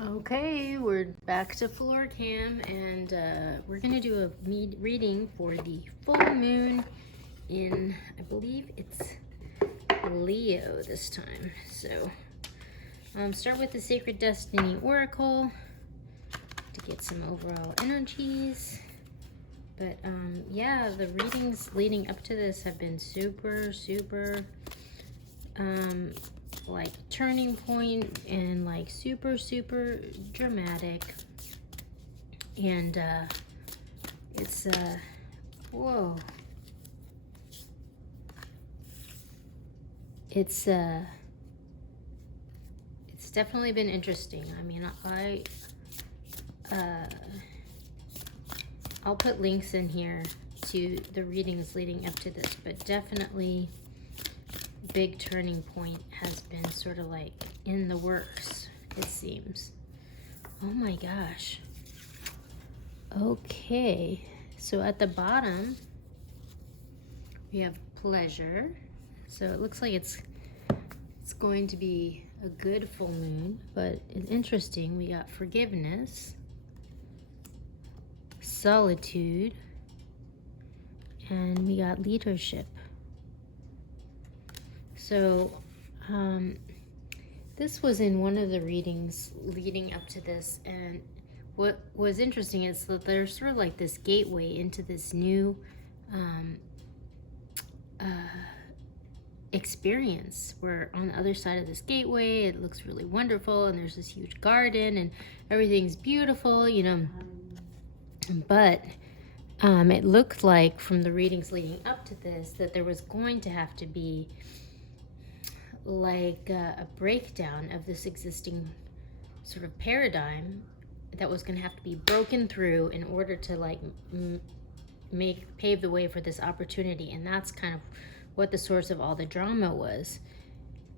Okay, we're back to floor cam, and we're gonna do a reading for the full moon in, I believe it's Leo this time. So start with the Sacred Destiny Oracle to get some overall energies. But yeah, the readings leading up to this have been super like turning point and like super dramatic. And it's whoa, it's definitely been interesting. I mean, I'll put links in here to the readings leading up to this, but definitely big turning point has been sort of like in the works, it seems. Oh my gosh. Okay, so at the bottom we have pleasure. So it looks like it's going to be a good full moon, but it's interesting. We got forgiveness, solitude, and we got leadership. So this was in one of the readings leading up to this, and what was interesting is that there's sort of like this gateway into this new experience, where on the other side of this gateway it looks really wonderful, and there's this huge garden and everything's beautiful, you know. But it looked like from the readings leading up to this that there was going to have to be like a breakdown of this existing sort of paradigm that was going to have to be broken through in order to like pave the way for this opportunity. And that's kind of what the source of all the drama was.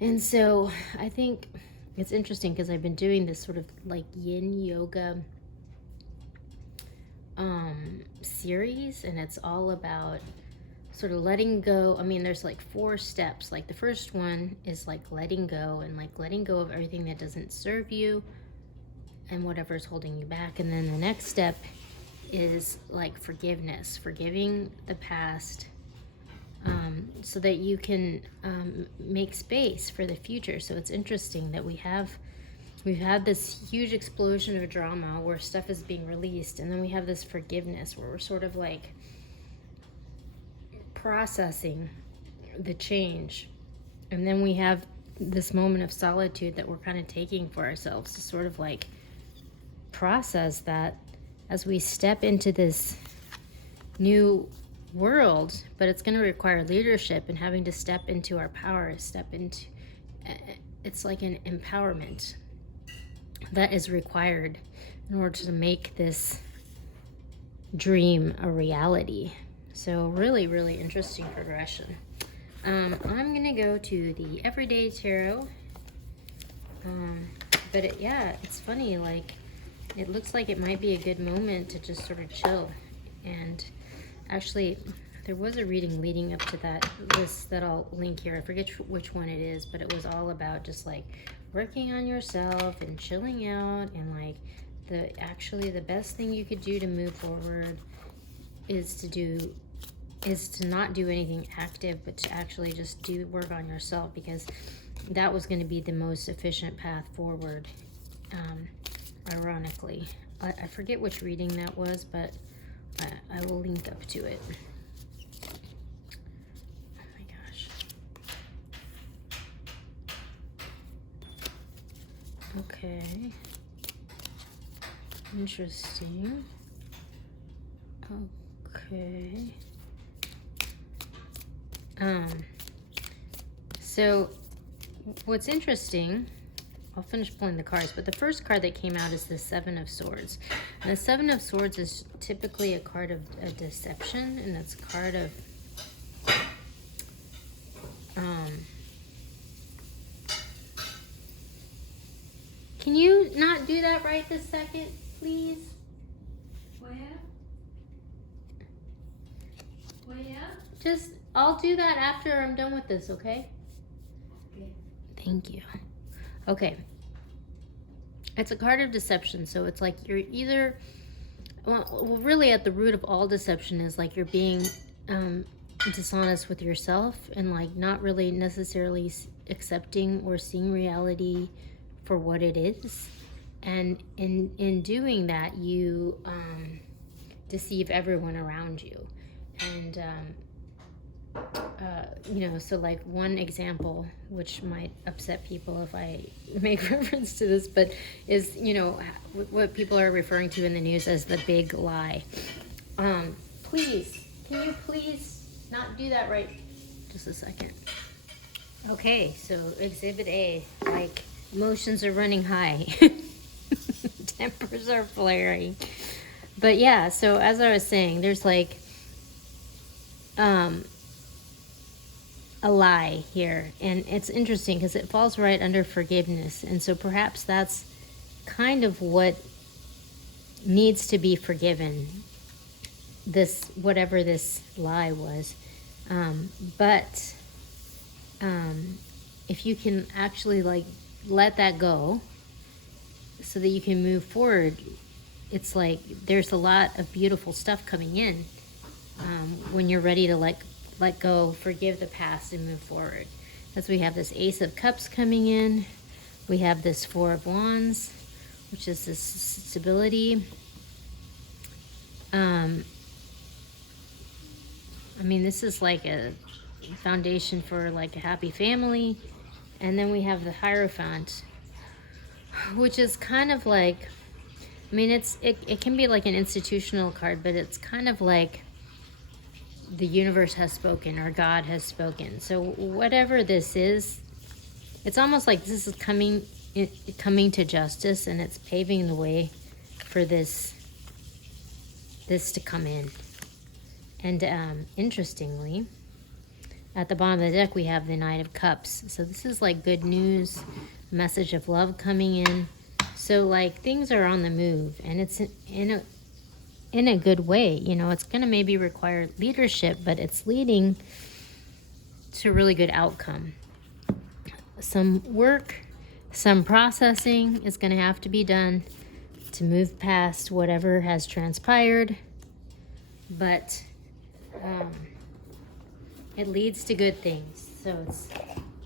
And so I think it's interesting because I've been doing this sort of like yin yoga series, and it's all about sort of letting go. I mean, there's like 4 steps. Like the first one is like letting go, and like letting go of everything that doesn't serve you and whatever's holding you back. And then the next step is like forgiveness, forgiving the past, so that you can make space for the future. So it's interesting that we've had this huge explosion of drama where stuff is being released, and then we have this forgiveness where we're sort of like processing the change. And then we have this moment of solitude that we're kind of taking for ourselves to sort of like process that as we step into this new world. But it's going to require leadership and having to step into our power, it's like an empowerment that is required in order to make this dream a reality. So really interesting progression. I'm gonna go to the Everyday Tarot, but it's funny, like it looks like it might be a good moment to just sort of chill. And actually there was a reading leading up to that list that I'll link here. I forget which one it is, but it was all about just like working on yourself and chilling out, and like the best thing you could do to move forward is to not do anything active, but to actually just do work on yourself, because that was going to be the most efficient path forward. Ironically, I forget which reading that was, but I will link up to it. Oh my gosh. Okay. Interesting. Okay. So what's interesting, I'll finish pulling the cards, but the first card that came out is the Seven of Swords. And the Seven of Swords is typically a card of a deception, and it's a card of can you not do that right this second, please? Just, I'll do that after I'm done with this, okay? Okay. Thank you. Okay. It's a card of deception. So it's like you're either, well, really at the root of all deception is like you're being dishonest with yourself and like not really necessarily accepting or seeing reality for what it is. And in doing that, you deceive everyone around you. And you know, so like one example, which might upset people if I make reference to this, but is, you know, what people are referring to in the news as the big lie. Please, can you please not do that right? Just a second. Okay, so exhibit A, like emotions are running high. Tempers are flaring. But yeah, so as I was saying, there's like a lie here, and it's interesting because it falls right under forgiveness, and so perhaps that's kind of what needs to be forgiven, this whatever this lie was. But if you can actually like let that go so that you can move forward, it's like there's a lot of beautiful stuff coming in when you're ready to let go, forgive the past, and move forward. As we have this Ace of Cups coming in, we have this Four of Wands, which is this stability. I mean, this is like a foundation for like a happy family. And then we have the Hierophant, which is kind of like, I mean, it can be like an institutional card, but it's kind of like the universe has spoken or God has spoken. So whatever this is, it's almost like this is coming to justice, and it's paving the way for this to come in. And interestingly, at the bottom of the deck we have the Knight of Cups. So this is like good news, message of love coming in. So like things are on the move, and it's in a good way. You know, it's going to maybe require leadership, but it's leading to a really good outcome. Some work, some processing is going to have to be done to move past whatever has transpired, but it leads to good things. So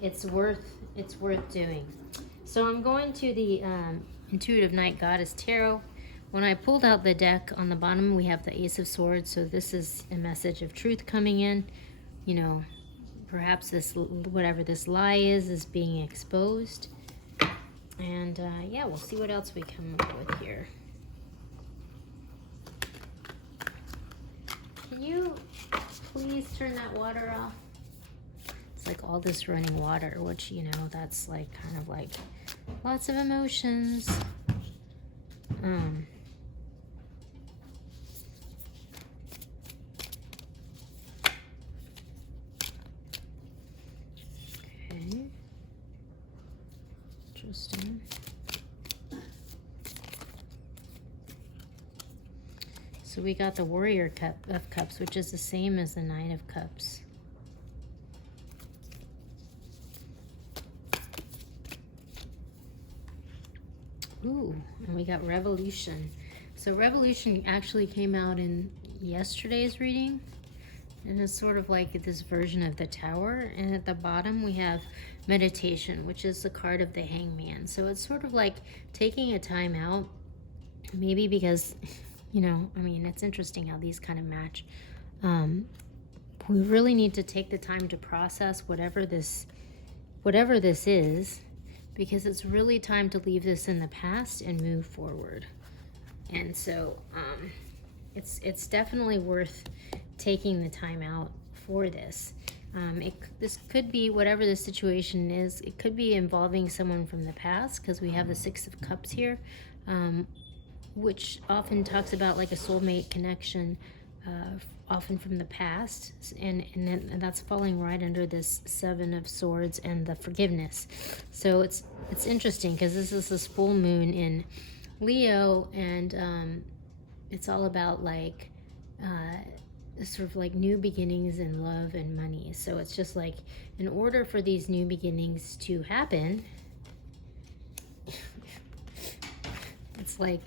it's worth doing. So I'm going to the Intuitive Night Goddess Tarot. When I pulled out the deck, on the bottom we have the Ace of Swords. So this is a message of truth coming in. You know, perhaps this, whatever this lie is being exposed. And yeah, we'll see what else we come up with here. Can you please turn that water off? It's like all this running water, which, you know, that's like kind of like lots of emotions. Okay. Interesting. So we got the Warrior of Cups, which is the same as the Knight of Cups. Ooh, and we got Revolution. So Revolution actually came out in yesterday's reading. And it's sort of like this version of the Tower. And at the bottom we have Meditation, which is the card of the Hangman. So it's sort of like taking a time out. Maybe because, you know, I mean, it's interesting how these kind of match. We really need to take the time to process whatever this is, because it's really time to leave this in the past and move forward. And so it's definitely worth taking the time out for this. This could be, whatever the situation is, it could be involving someone from the past, because we have the Six of Cups here, which often talks about like a soulmate connection, often from the past, and that's falling right under this Seven of Swords and the forgiveness. So it's interesting because this full moon in Leo, and it's all about like sort of like new beginnings in love and money. So it's just like, in order for these new beginnings to happen, It's like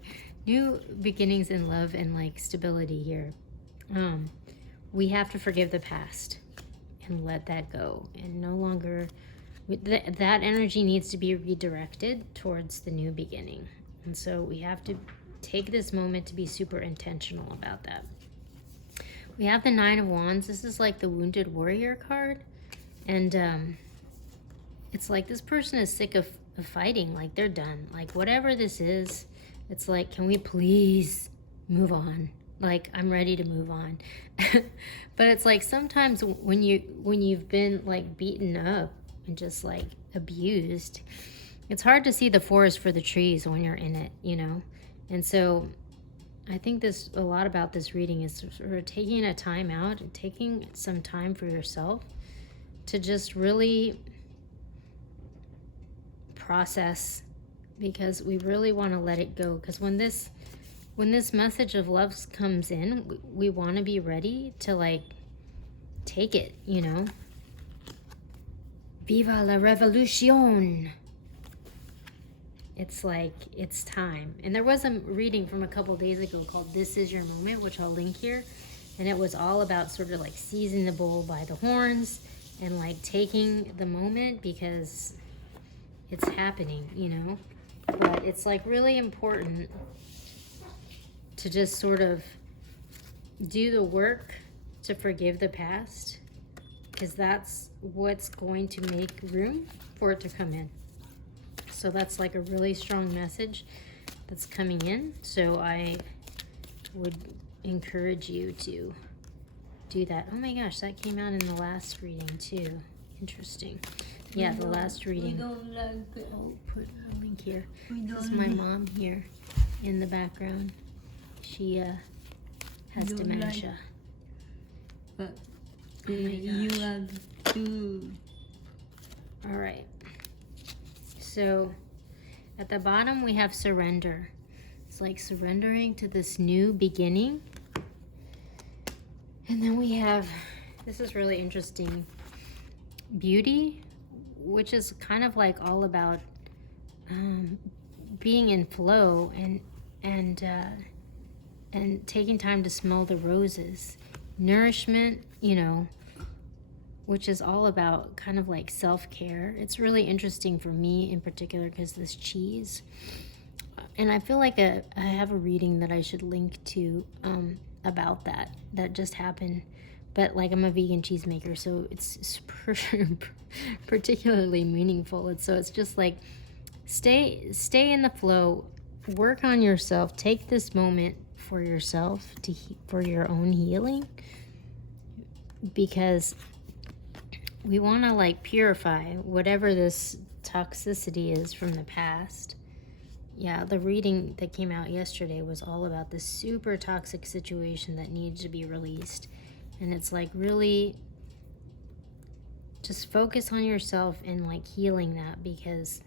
new beginnings in love and like stability here. We have to forgive the past and let that go, and no longer that energy needs to be redirected towards the new beginning. And so we have to take this moment to be super intentional about that. We have the Nine of Wands. This is like the Wounded Warrior card. And it's like this person is sick of fighting. Like they're done. Like whatever this is, it's like, can we please move on? Like I'm ready to move on. But it's like sometimes when you've been like beaten up and just like abused, it's hard to see the forest for the trees when you're in it, you know? And so I think a lot about this reading is sort of taking a time out and taking some time for yourself to just really process, because we really want to let it go. Because when this message of love comes in, we want to be ready to like take it, you know? Viva La Revolucion! It's like, it's time. And there was a reading from a couple days ago called This Is Your Moment, which I'll link here. And it was all about sort of like seizing the bull by the horns and like taking the moment, because it's happening, you know? But it's like really important to just sort of do the work to forgive the past, because that's what's going to make room for it to come in. So that's like a really strong message that's coming in. So I would encourage you to do that. Oh my gosh, that came out in the last reading too. Interesting. Yeah, the last reading. We don't like it. I'll put a link here. This is my mom here in the background. She has dementia. But Oh my you gosh. have to. All right. So at the bottom we have surrender. It's like surrendering to this new beginning. And then we have, this is really interesting, beauty, which is kind of like all about being in flow and taking time to smell the roses. Nourishment, you know, which is all about kind of like self-care. It's really interesting for me in particular because this cheese. And I feel like I have a reading that I should link to about that just happened. But like I'm a vegan cheesemaker, so it's particularly meaningful. And so it's just like stay in the flow, work on yourself, take this moment for yourself for your own healing, because we want to like purify whatever this toxicity is from the past. Yeah, the reading that came out yesterday was all about this super toxic situation that needs to be released. And it's like really just focus on yourself and like healing that, because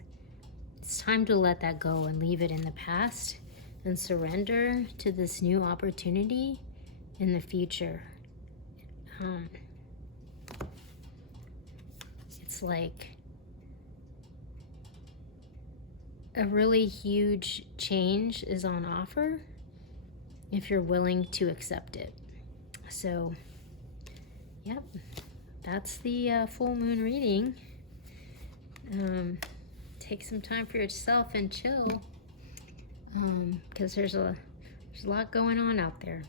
it's time to let that go and leave it in the past and surrender to this new opportunity in the future. It's like a really huge change is on offer if you're willing to accept it. So, yep, that's the full moon reading. Take some time for yourself and chill, because there's a lot going on out there.